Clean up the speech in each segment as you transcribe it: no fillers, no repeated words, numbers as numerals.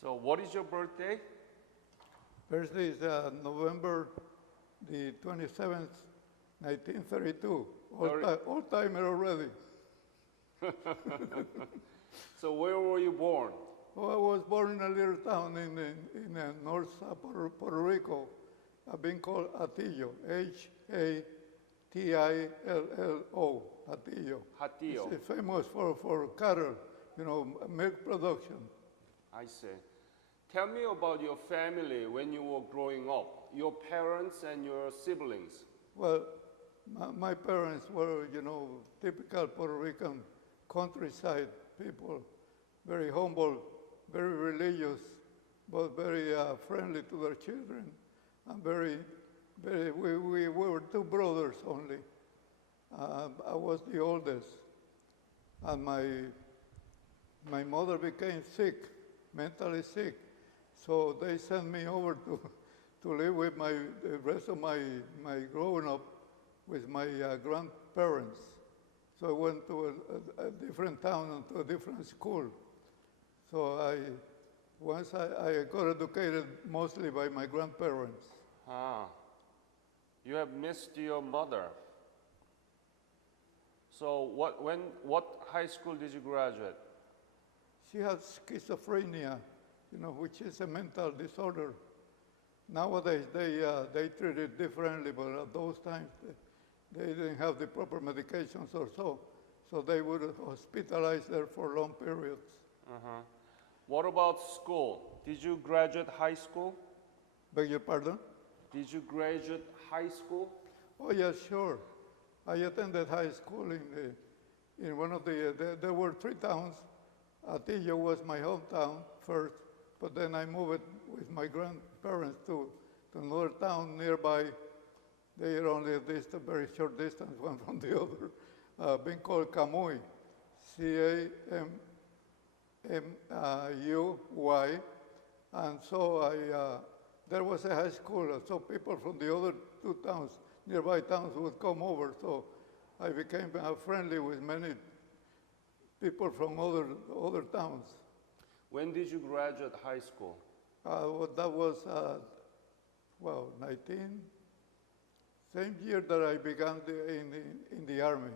So what is your birthday? Birthday is November the 27th, 1932. Old timer already. So where were you born? Well, I was born in a little town in North Puerto Rico, being called Atillo, Hatillo, Atillo. Hatillo. It's famous for cattle, milk production. I see. Tell me about your family when you were growing up, your parents and your siblings. Well, my parents were, typical Puerto Rican countryside people, very humble, very religious, but very friendly to their children, and we were two brothers only. I was the oldest, and my mother became sick, mentally sick, so they sent me over to live with the rest of my growing up with my grandparents. So I went to a different town and to a different school. So once I got educated mostly by my grandparents. Ah, you have missed your mother. So what high school did you graduate? She had schizophrenia, which is a mental disorder. Nowadays they treat it differently, but at those times they didn't have the proper medications or so they would hospitalize her for long periods. Uh-huh. What about school? Did you graduate high school? Beg your pardon? Did you graduate high school? Oh, yeah, sure. I attended high school in one of there were three towns. Atillo was my hometown first, but then I moved with my grandparents to another town nearby. They are only a very short distance one from the other, being called Camuy, Camuy. And so there was a high school, so people from the other two towns, nearby towns, would come over. So I became friendly with many people from other towns. When did you graduate high school? That was, same year that I began in the Army,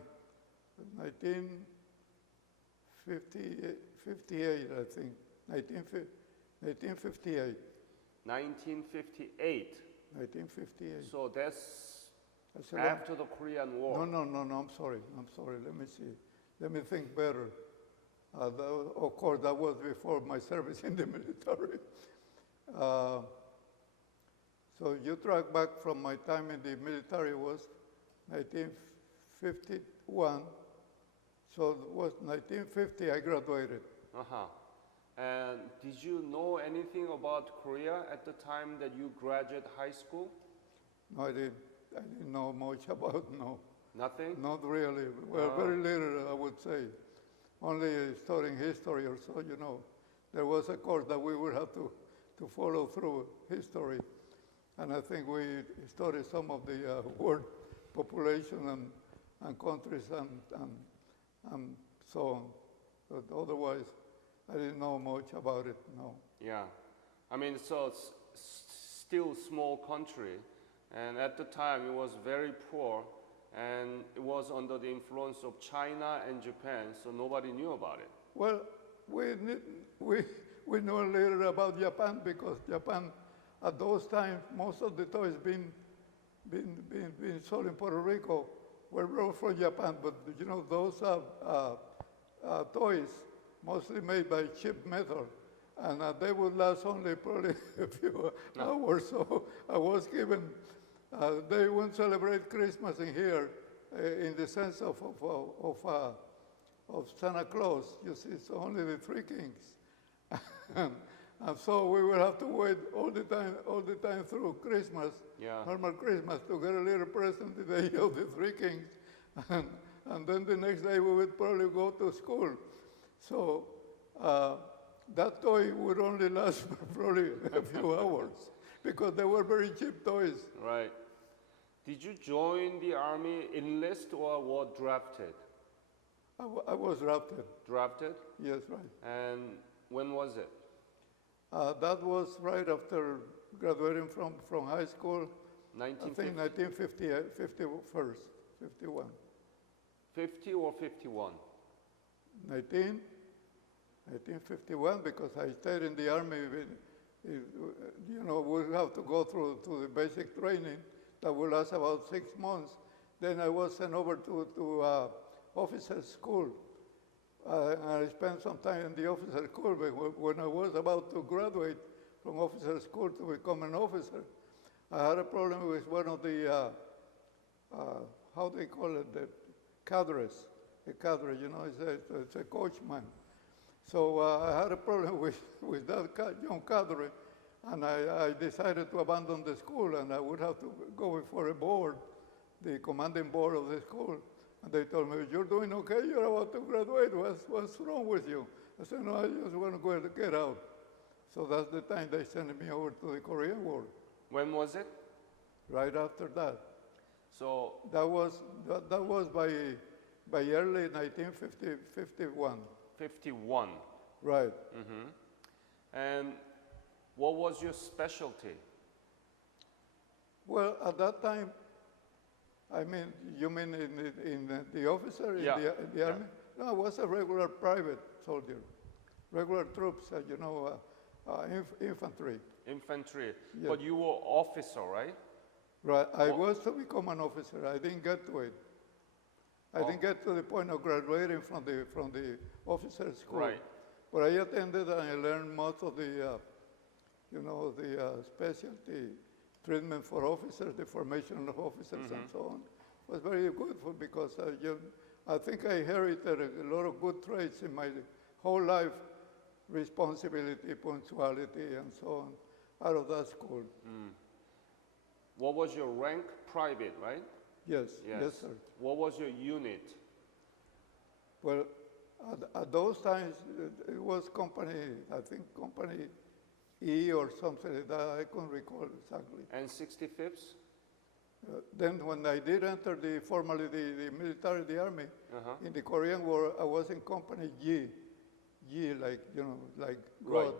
1958, I think, 1958. 1958. 1958. So that's after the Korean War. No, I'm sorry. Let me see. Let me think better. Of course, that was before my service in the military. So you track back from my time in the military was 1951. So it was 1950 I graduated. Uh-huh. And did you know anything about Korea at the time that you graduated high school? No, I didn't know much about, no. Nothing? Not really. Well, very little, I would say. Only studying history or so, There was a course that we would have to follow through history. And I think we studied some of the world population and countries and so on. But otherwise, I didn't know much about it, no. Yeah. I mean, so it's still small country. And at the time, it was very poor. And it was under the influence of China and Japan, so nobody knew about it. Well, we know a little about Japan because Japan, at those times, most of the toys being sold in Puerto Rico were brought from Japan. But those toys, mostly made by cheap metal, and they would last only probably a few hours. So I was given. They won't celebrate Christmas in here in the sense of Santa Claus. You see, it's only the three kings. And so we will have to wait all the time through Christmas, normal Christmas, to get a little present the day of the three kings. And then the next day we would probably go to school. So that toy would only last for probably a few hours because they were very cheap toys. Right. Did you join the army, enlist, or were drafted? I was drafted. Drafted? Yes, right. And when was it? That was right after graduating from high school. I think 1950? 51. 50 or 51? 1951, because I stayed in the army. You know, we have to go through to the basic training that will last about 6 months. Then I was sent over to officer school. I spent some time in the officer school, but when I was about to graduate from officer school to become an officer, I had a problem with one of the, how they call it, the cadres. A cadre, you know, it's a coachman. So I had a problem with that young cadre, and I decided to abandon the school, and I would have to go before a board, the commanding board of the school. And they told me, "You're doing okay, you're about to graduate, what's wrong with you?" I said, "No, I just want to go and get out." So that's the time they sent me over to the Korean War. When was it? Right after that. So That was by early 1951. 51. Right. And what was your specialty? Well, at that time, I mean, you mean in the officer, in Yeah. the army? No, I was a regular private soldier, regular troops, you know, infantry. Infantry. Yeah. But you were officer, right? Right. I was to become an officer. I didn't get to it. I didn't get to the point of graduating from the officer school. Right. But I attended and I learned most of the, you know, the specialty treatment for officers, the formation of officers and so on. It was very good because I think I inherited a lot of good traits in my whole life, responsibility, punctuality, and so on, out of that school. What was your rank? Private, right? Yes, yes, sir. What was your unit? Well, at those times, it was company, I think company E or something like that. I can't recall exactly. And 65th? Then when I did enter formally the military, the army, in the Korean War, I was in company G. G, like, you know, like God. Right.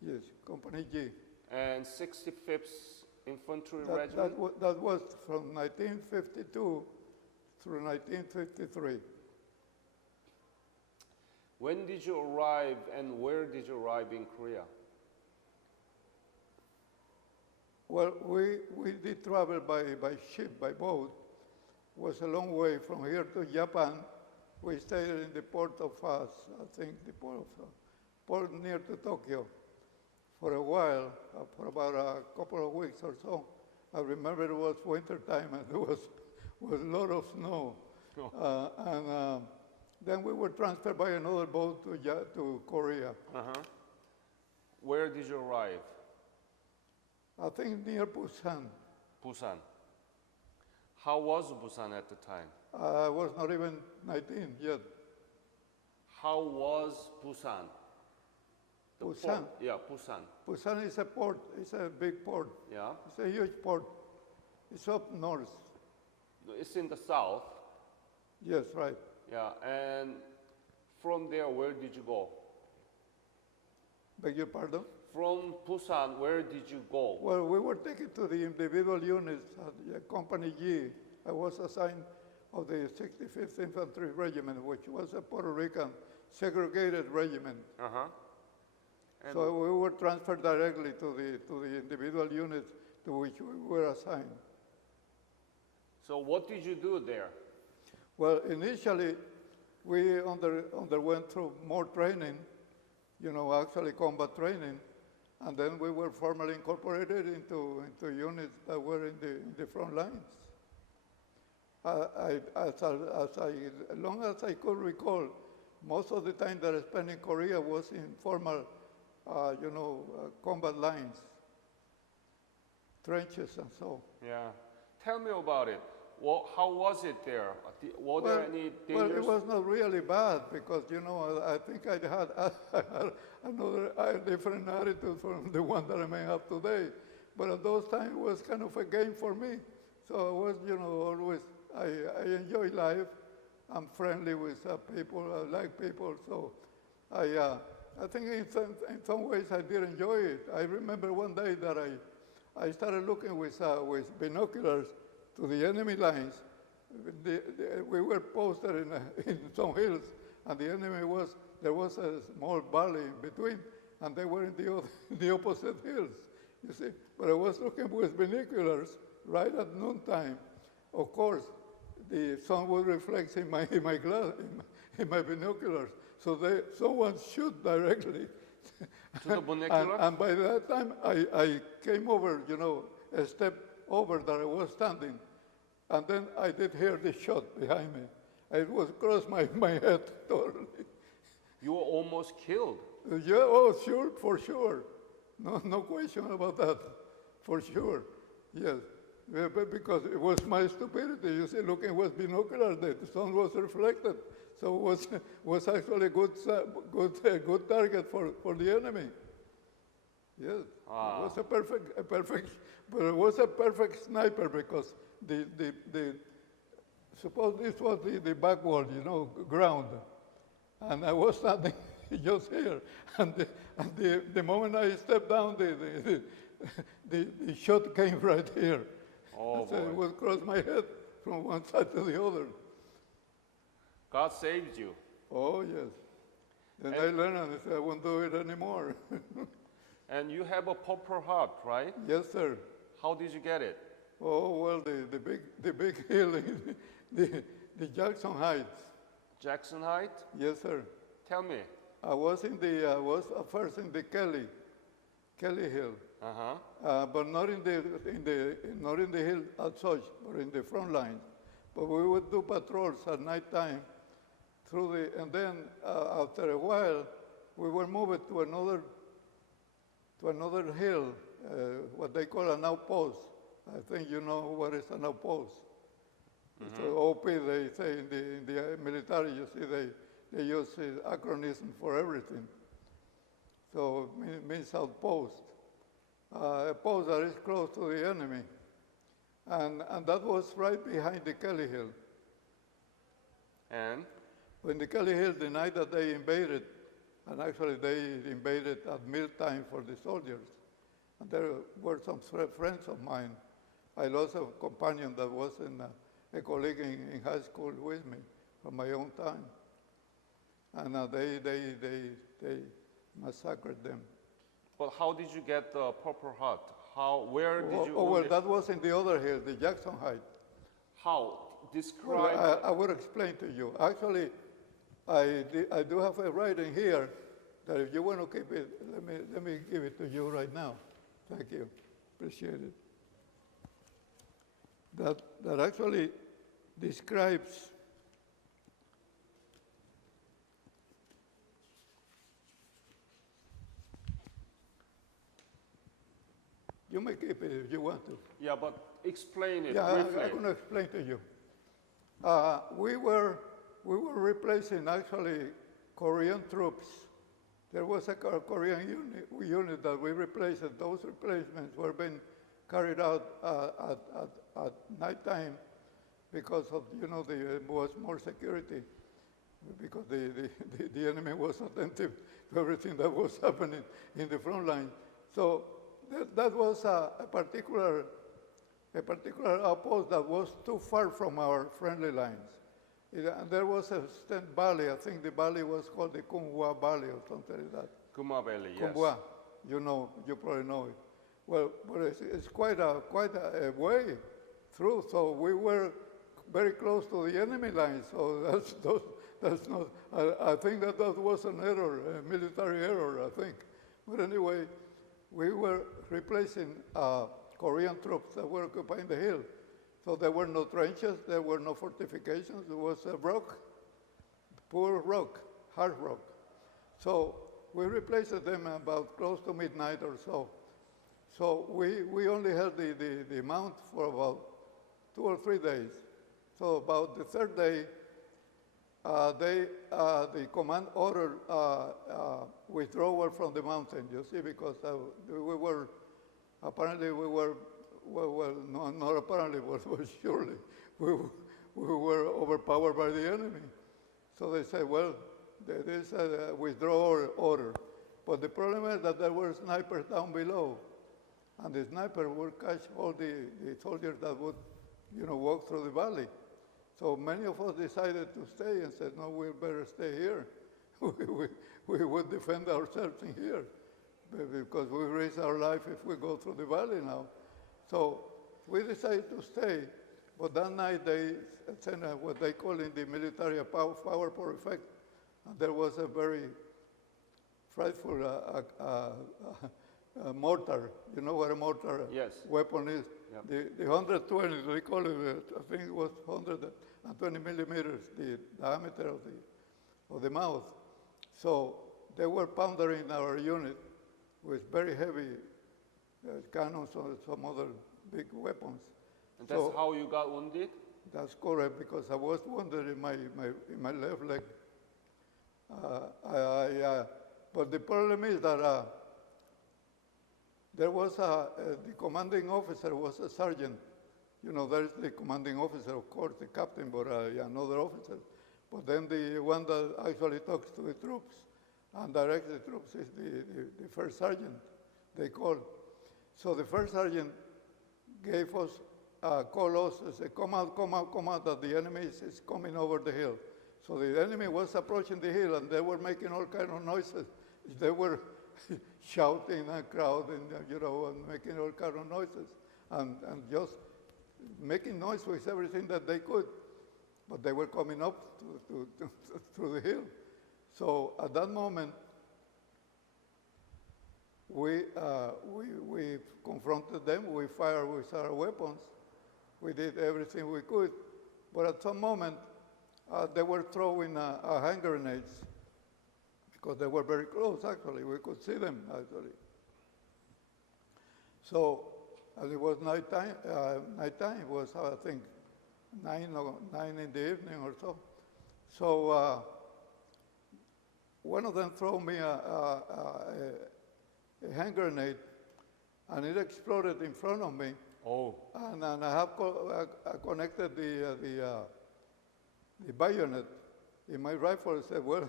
Yes, company G. And 65th Infantry Regiment? That was from 1952 through 1953. When did you arrive and where did you arrive in Korea? Well, we did travel by ship, by boat. It was a long way from here to Japan. We stayed in the port of, I think, the port near to Tokyo for a while, for about a couple of weeks or so. I remember it was winter time and there was a lot of snow. And then we were transferred by another boat to Korea. Where did you arrive? I think near Busan. Busan. How was Busan at the time? I was not even 19 yet. How was Busan? The Busan? port. Yeah, Busan. Busan is a port. It's a big port. Yeah. It's a huge port. It's up north. It's in the south. Yes, right. Yeah, and from there, where did you go? Beg your pardon? From Busan, where did you go? Well, we were taken to the individual units at Company G. I was assigned of the 65th Infantry Regiment, which was a Puerto Rican segregated regiment. So we were transferred directly to the individual units to which we were assigned. So what did you do there? Well, initially, we underwent through more training, you know, actually combat training, and then we were formally incorporated into units that were in the front lines. As long as I could recall, most of the time that I spent in Korea was in formal, you know, combat lines, trenches and so. Yeah. Tell me about it. Well, how was it there? Were there any dangers? Well, it was not really bad because, you know, I think I had a different attitude from the one that I may have today. But at those times, it was kind of a game for me. So I was, you know, always, I enjoy life. I'm friendly with people. I like people. So I I think in some ways I did enjoy it. I remember one day that I started looking with binoculars to the enemy lines. We were posted in some hills, and the enemy there was a small valley in between, and they were in the opposite hills, you see. But I was looking with binoculars right at noontime. Of course, the sun would reflect in my glass, in my binoculars, so someone shoot directly. To the binoculars? and by that time, I came over, a step over that I was standing, and then I did hear the shot behind me. It was across my head totally. You were almost killed. Yeah, oh, sure, for sure. No question about that, for sure. Yes, but because it was my stupidity. You see, looking with binoculars, the sun was reflected, so it was actually a good target for the enemy. Yes, it was a perfect, but it was a perfect sniper because suppose this was the back wall, ground, and I was standing just here, and the moment I stepped down, the shot came right here. Oh, so it would cross my head from one side to the other. God saved you. Oh, yes. Then I learned and I said, I won't do it anymore. And you have a Purple Heart, right? Yes, sir. How did you get it? Oh, well, the big hill, the Jackson Heights. Jackson Height? Yes, sir. Tell me. I was first in the Kelly Hill. But not in the hill as such, but in the front lines. But we would do patrols at night time and then after a while, we were moved to another hill, what they call an outpost. I think you know what is an outpost. It's an OP, they say in the military. You see, they use acronym for everything. So it means outpost. A post that is close to the enemy. And that was right behind the Kelly Hill. And? When the Kelly Hill, the night that they invaded, and actually they invaded at mealtime for the soldiers, and there were some friends of mine. I lost a companion that was a colleague in high school with me from my own time. And they massacred them. But how did you get the Purple Heart? Where did you? Well, that was in the other hill, the Jackson Heights. How? Describe. Well, I will explain to you. Actually, I do have a writing here that if you want to keep it, let me give it to you right now. Thank you. Appreciate it. That actually describes you may keep it if you want to. Yeah, but explain it Yeah, briefly. I'm going to explain to you. We were replacing actually Korean troops. There was a Korean unit that we replaced, and those replacements were being carried out at nighttime because of, there was more security, because the enemy was attentive to everything that was happening in the front line. So that was a particular outpost that was too far from our friendly lines. And there was a distant valley. I think the valley was called the Kunghua Valley or something like that. Kuma Valley, yes. Kunghua, you probably know it. Well, but it's quite a way through. So we were very close to the enemy lines. So that's not. I think that was an error, a military error, I think. But anyway, we were replacing Korean troops that were occupying the hill. So there were no trenches, there were no fortifications, it was a rock, poor rock, hard rock. So we replaced them about close to midnight or so. So we only held the mount for about 2 or 3 days. So about the third day, the command ordered withdrawal from the mountain, you see, because apparently we were, well, not apparently, but surely, we were overpowered by the enemy. So they said, well, there is a withdrawal order. But the problem is that there were snipers down below, and the sniper would catch all the soldiers that would, walk through the valley. So many of us decided to stay and said, no, we better stay here. we would defend ourselves in here because we risk our life if we go through the valley now. So we decided to stay, but that night they sent what they call in the military a power for effect. And there was a very frightful mortar. You know what a mortar Yes. weapon is? Yep. The 120, they call it, I think it was 120 millimeters, the diameter of the mouth. So they were pounding our unit with very heavy cannons or some other big weapons. And that's how you got wounded? That's correct, because I was wounded in my left leg. But the problem is that there was the commanding officer was a sergeant. There's the commanding officer, of course, the captain, but another officer. But then the one that actually talks to the troops and directs the troops is the first sergeant, they call. So the first sergeant gave us, call us, and said, come out, that the enemy is coming over the hill. So the enemy was approaching the hill, and they were making all kinds of noises. They were shouting and crowding, and making all kinds of noises, and just making noise with everything that they could. But they were coming up through the hill. So at that moment, we confronted them. We fired with our weapons. We did everything we could. But at some moment, they were throwing hand grenades because they were very close, actually. We could see them, actually. So as it was nighttime, it was, I think, 9 in the evening or so. So one of them threw me a hand grenade, and it exploded in front of me. Oh. And I have connected the bayonet in my rifle. I said, well,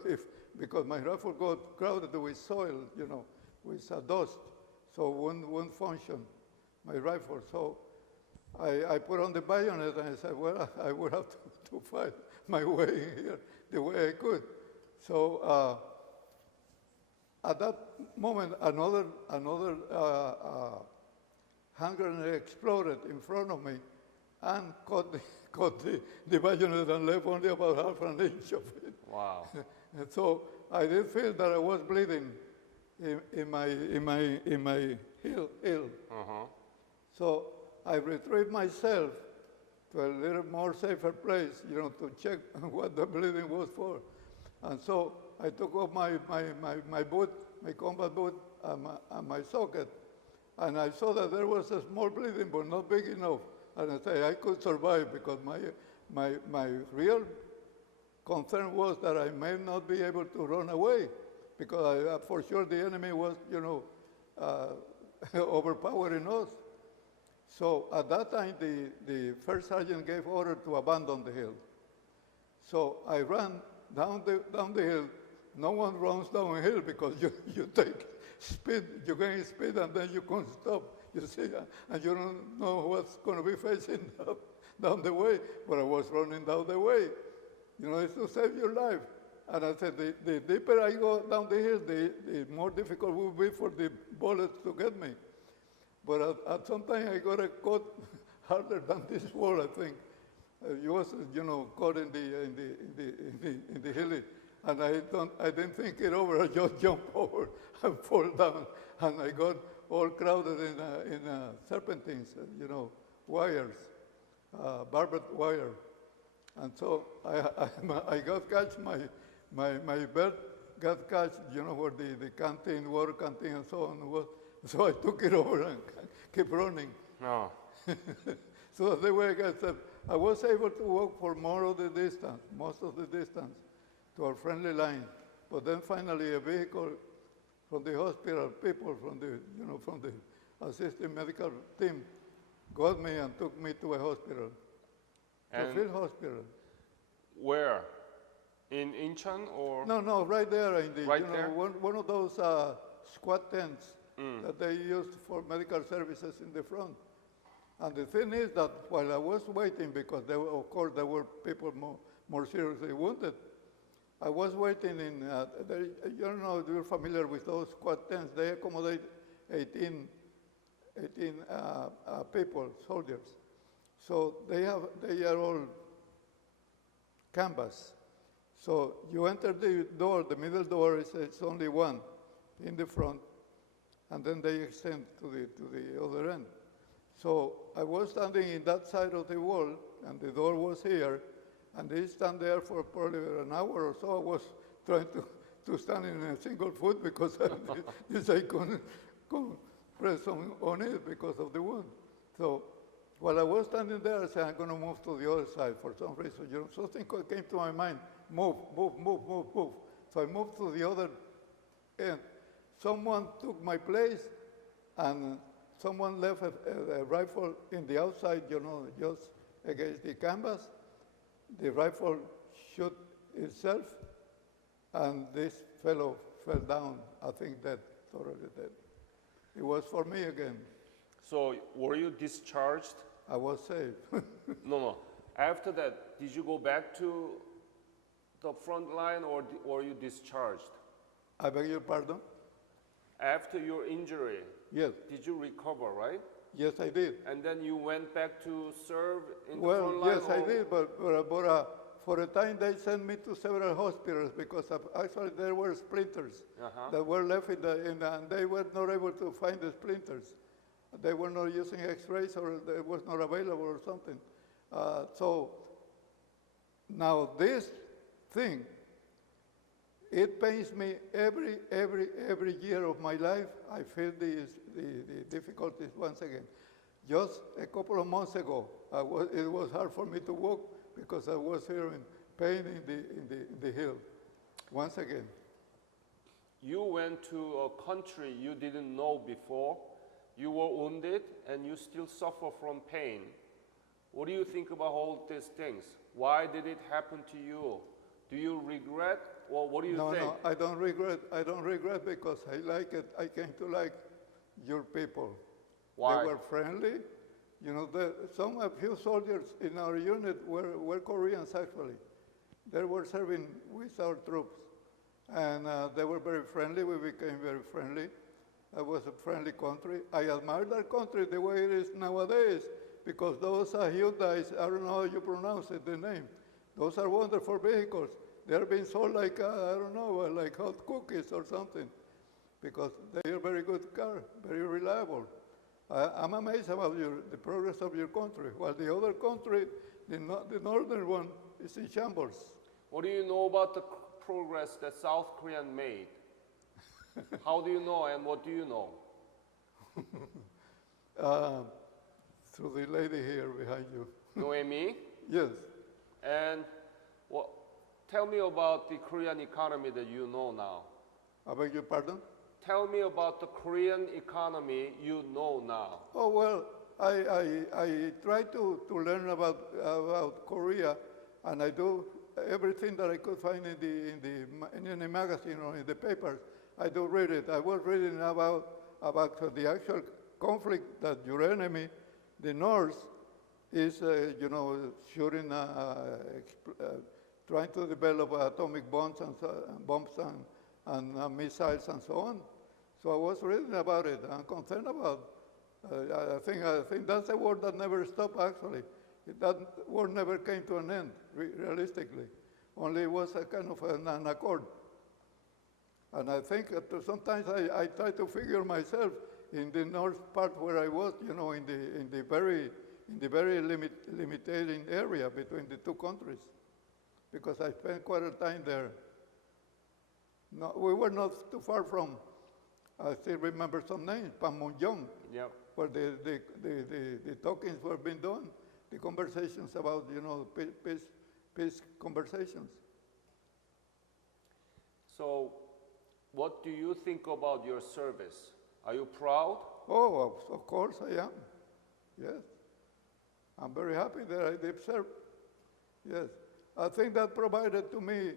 because my rifle got crowded with soil, with dust, so won't function, my rifle. So I put on the bayonet and I said, well, I would have to fight my way in here the way I could. So at that moment, another hand grenade exploded in front of me and caught the bayonet and left only about half an inch of it. Wow. And so I did feel that I was bleeding in my heel. Uh-huh. So I retrieved myself to a little more safer place, to check what the bleeding was for. And so I took off my boot, my combat boot, and my socket, and I saw that there was a small bleeding, but not big enough. And I said I could survive, because my real concern was that I may not be able to run away, because for sure the enemy was, overpowering us. So at that time, the first sergeant gave order to abandon the hill. So I ran down the hill. No one runs down a hill because you take speed, you gain speed, and then you can't stop, you see, and you don't know what's going to be facing down the way. But I was running down the way. It's to save your life. And I said, the deeper I go down the hill, the more difficult it will be for the bullets to get me. But at some time I got caught harder than this wall, I think. You was, caught in the hilly, and I didn't think it over. I just jumped over and fall down, and I got all crowded in serpentines, wires, barbed wire, and so I got catch. My belt got catch, where the canteen, water canteen, and so on was. So I took it over and kept running. No. So the way I was able to walk for most of the distance, to our friendly line. But then finally a vehicle from the hospital, people from the assistant medical team, got me and took me to a hospital, to a field hospital. Where? In Incheon or? No, right there in the, Right there? one of those squat tents that they used for medical services in the front. And the thing is that while I was waiting, because of course there were people more seriously wounded, I was waiting in, you don't know if you're familiar with those squat tents. They accommodate 18 people, soldiers. So they are all canvas. So you enter the door, the middle door it's only one in the front, and then they extend to the other end. So I was standing in that side of the wall, and the door was here, and they stand there for probably an hour or so. I was trying to stand in a single foot because I couldn't press on it because of the wound. So while I was standing there, I said, I'm going to move to the other side for some reason. Something came to my mind, move. So I moved to the other end. Someone took my place, and someone left a rifle in the outside, just against the canvas. The rifle shot itself, and this fellow fell down, I think dead, totally dead. It was for me again. So were you discharged? I was saved. No. After that, did you go back to the front line, or were you discharged? I beg your pardon? After your injury, Yes. did you recover, right? Yes, I did. And then you went back to serve in the Well, front line? yes, I did, but for a time they sent me to several hospitals because actually there were splinters that were left and they were not able to find the splinters. They were not using X-rays, or it was not available or something. So now this thing, it pains me every year of my life. I feel the difficulties once again. Just a couple of months ago, it was hard for me to walk because I was hearing pain in the heel. Once again. You went to a country you didn't know before. You were wounded, and you still suffer from pain. What do you think about all these things? Why did it happen to you? Do you regret? Well, what do you think? No, I don't regret. I don't regret because I like it. I came to like your people. Why? They were friendly. A few soldiers in our unit were Koreans actually. They were serving with our troops, and they were very friendly. We became very friendly. It was a friendly country. I admire that country the way it is nowadays because those Hyundais, I don't know how you pronounce it, the name. Those are wonderful vehicles. They're being sold like, like hot cookies or something, because they are very good car, very reliable. I'm amazed about the progress of your country, while the other country, the northern one, is in shambles. What do you know about the progress that South Korea made? How do you know, and what do you know? Through the lady here behind you. Noemi? Yes. And tell me about the Korean economy that you know now. I beg your pardon? Tell me about the Korean economy you know now. Oh, well, I try to learn about Korea, and I do everything that I could find in any magazine or in the papers. I do read it. I was reading about the actual conflict that your enemy, the North, is, shooting, trying to develop atomic bombs and missiles and so on. So I was reading about it. I'm concerned about. I think that's a war that never stopped. Actually, that war never came to an end. Realistically, only it was a kind of an accord. And I think sometimes I try to figure myself in the north part where I was, in the very limiting area between the two countries, because I spent quite a time there. No, we were not too far from. I still remember some names, Panmunjom, where the talkings were being done, the conversations about peace conversations. So, what do you think about your service? Are you proud? Oh, of course I am. Yes. I'm very happy that I did serve. Yes. I think that provided to me,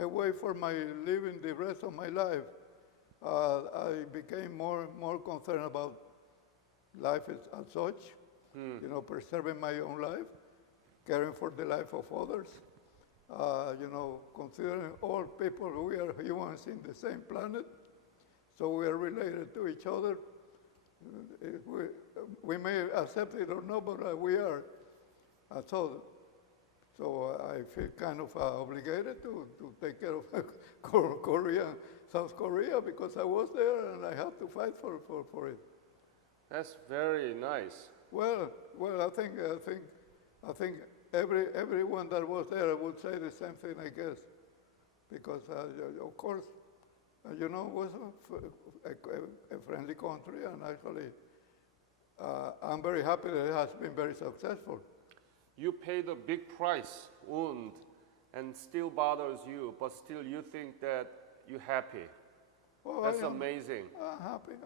a way for my living the rest of my life. I became more concerned about life as such, preserving my own life, caring for the life of others, considering all people, we are humans in the same planet, so we are related to each other. We may accept it or not, but we are. So I feel kind of obligated to take care of Korea, South Korea, because I was there and I have to fight for it. That's very nice. Well, I think everyone that was there would say the same thing, I guess, because of course, it was a friendly country, and actually, I'm very happy that it has been very successful. You paid a big price, wound, and still bothers you, but still you think that you're happy. Well, That's amazing. I'm happy.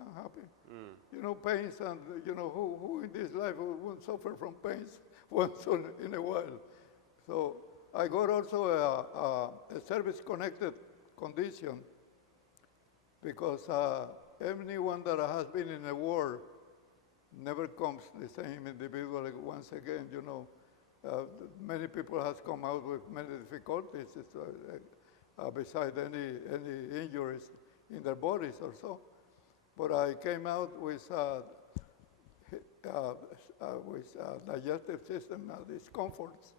Pains, and who in this life won't suffer from pains once in a while. So I got also a service-connected condition, because anyone that has been in a war never comes the same individual once again. Many people has come out with many difficulties besides any injuries in their bodies or so. But I came out with digestive system discomforts,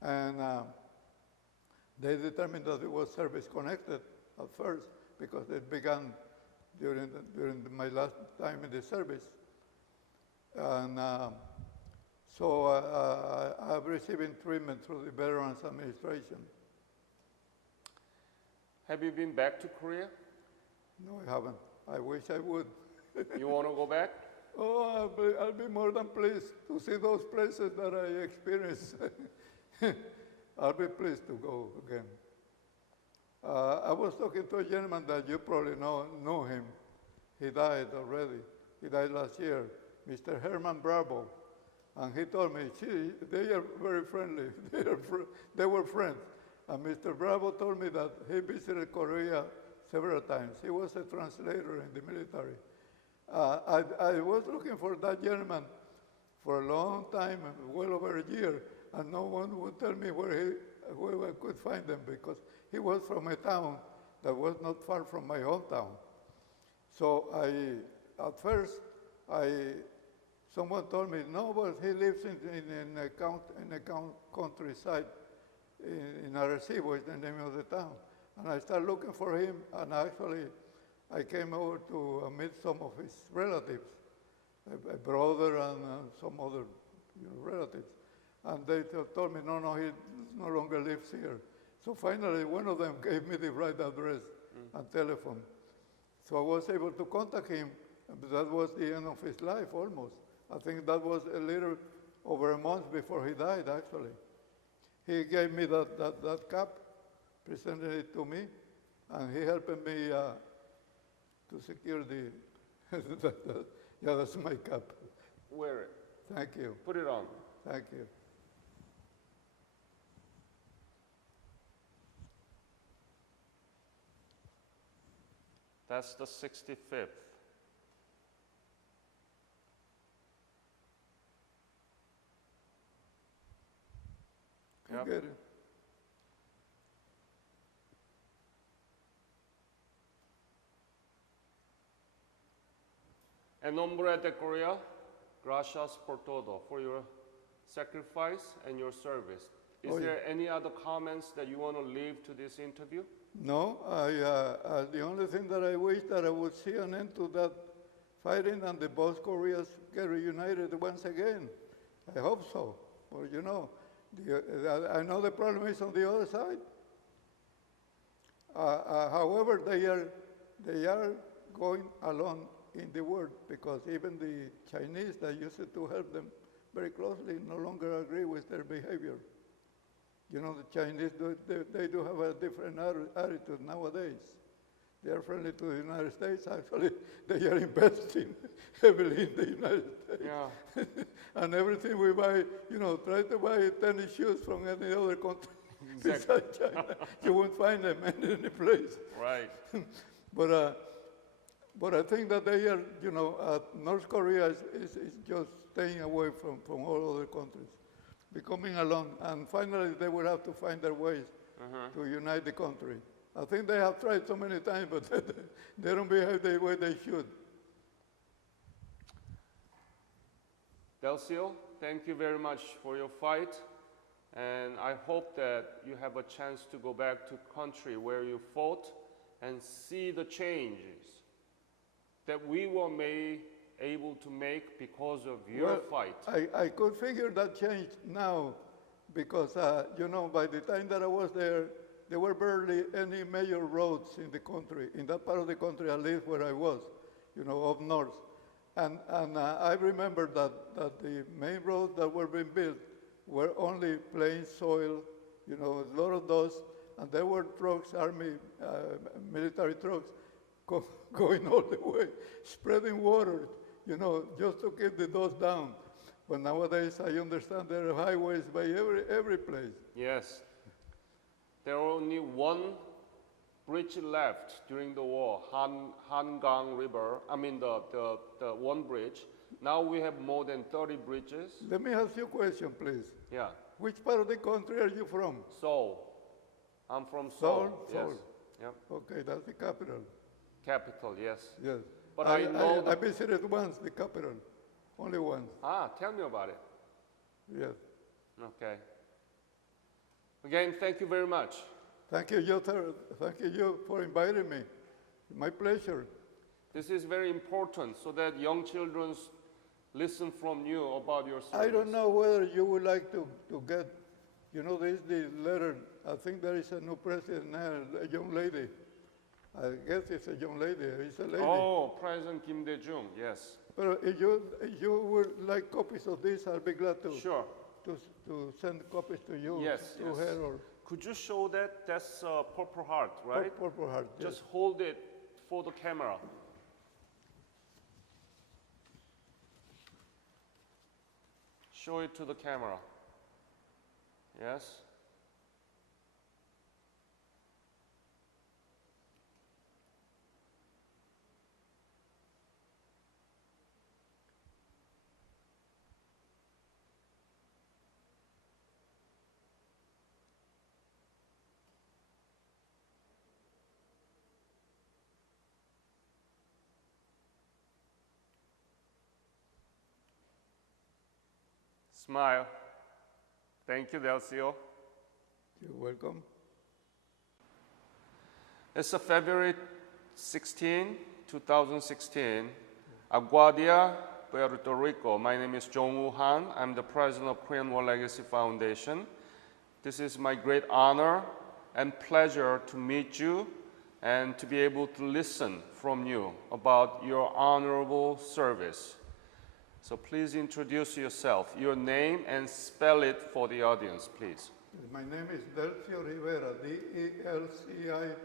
and they determined that it was service-connected at first, because it began during my last time in the service. And so I'm receiving treatment through the Veterans Administration. Have you been back to Korea? No, I haven't. I wish I would. You want to go back? Oh, I'll be more than pleased to see those places that I experienced. I'll be pleased to go again. I was talking to a gentleman that you probably know him. He died already. He died last year, Mr. Herman Bravo. And he told me, they are very friendly. They were friends. And Mr. Bravo told me that he visited Korea several times. He was a translator in the military. I was looking for that gentleman for a long time, well over a year, and no one would tell me where I could find him, because he was from a town that was not far from my hometown. So at first, someone told me, no, but he lives in a countryside in Arecibo, is the name of the town. And I started looking for him, and actually, I came over to meet some of his relatives, a brother and some other relatives. And they told me, no, he no longer lives here. So finally, one of them gave me the right address and telephone. So I was able to contact him, but that was the end of his life almost. I think that was a little over a month before he died, actually. He gave me that cap, presented it to me, and he helped me to secure the, yeah, that's my cap. Wear it. Thank you. Put it on. Thank you. That's the 65th. I Yep. get it. En nombre de Korea, gracias por todo, for your sacrifice and your service. Is there any other comments that you want to leave to this interview? No, the only thing that I wish that I would see an end to that fighting and the both Koreas get reunited once again. I hope so. But I know the problem is on the other side. However, they are going along in the world, because even the Chinese that used to help them very closely no longer agree with their behavior. The Chinese, they do have a different attitude nowadays. They are friendly to the United States. Actually, they are investing heavily in the United States. Yeah. And everything we buy, try to buy tennis shoes from any other country Exactly. besides China. You won't find them in any place. Right. But But I think that they are, North Korea is just staying away from all other countries, becoming alone, and finally they will have to find their ways to unite the country. I think they have tried so many times, but they don't behave the way they should. Delcio, thank you very much for your fight, and I hope that you have a chance to go back to country where you fought and see the changes that we were able to make because of your fight. I could figure that change now because, by the time that I was there were barely any major roads in the country, in that part of the country, at least where I was, up north. And I remember that the main roads that were being built were only plain soil, a lot of dust, and there were trucks, army, military trucks, going all the way, spreading water, just to keep the dust down. But nowadays, I understand there are highways by every place. Yes. There were only one bridge left during the war, Hangang River. I mean, the one bridge. Now we have more than 30 bridges. Let me ask you a question, please. Yeah. Which part of the country are you from? Seoul. I'm from Seoul. Seoul? Yes. Yep. Okay, that's the capital. Capital, yes. Yes. But I know I visited once the capital, only once. Tell me about it. Yes. Okay. Again, thank you very much. Thank you, thank you for inviting me. My pleasure. This is very important so that young children listen from you about your service. I don't know whether you would like to get, this is the letter. I think there is a new president now, a young lady. I guess it's a young lady. It's a lady. Oh, President Kim Dae-jung, yes. But if you would like copies of this, I'll be glad to. Sure. To send copies to you. Yes, to yes. her or. Could you show that? That's Purple Heart, right? Purple Heart. Yes. Just hold it for the camera. Show it to the camera. Yes. Smile. Thank you, Delcio. You're welcome. It's February 16, 2016. Aguadia, Puerto Rico. My name is Jong-woo Han. I'm the president of Korean War Legacy Foundation. This is my great honor and pleasure to meet you and to be able to listen from you about your honorable service. So please introduce yourself, your name, and spell it for the audience, please. My name is Delcio Rivera, Delcio Rivera.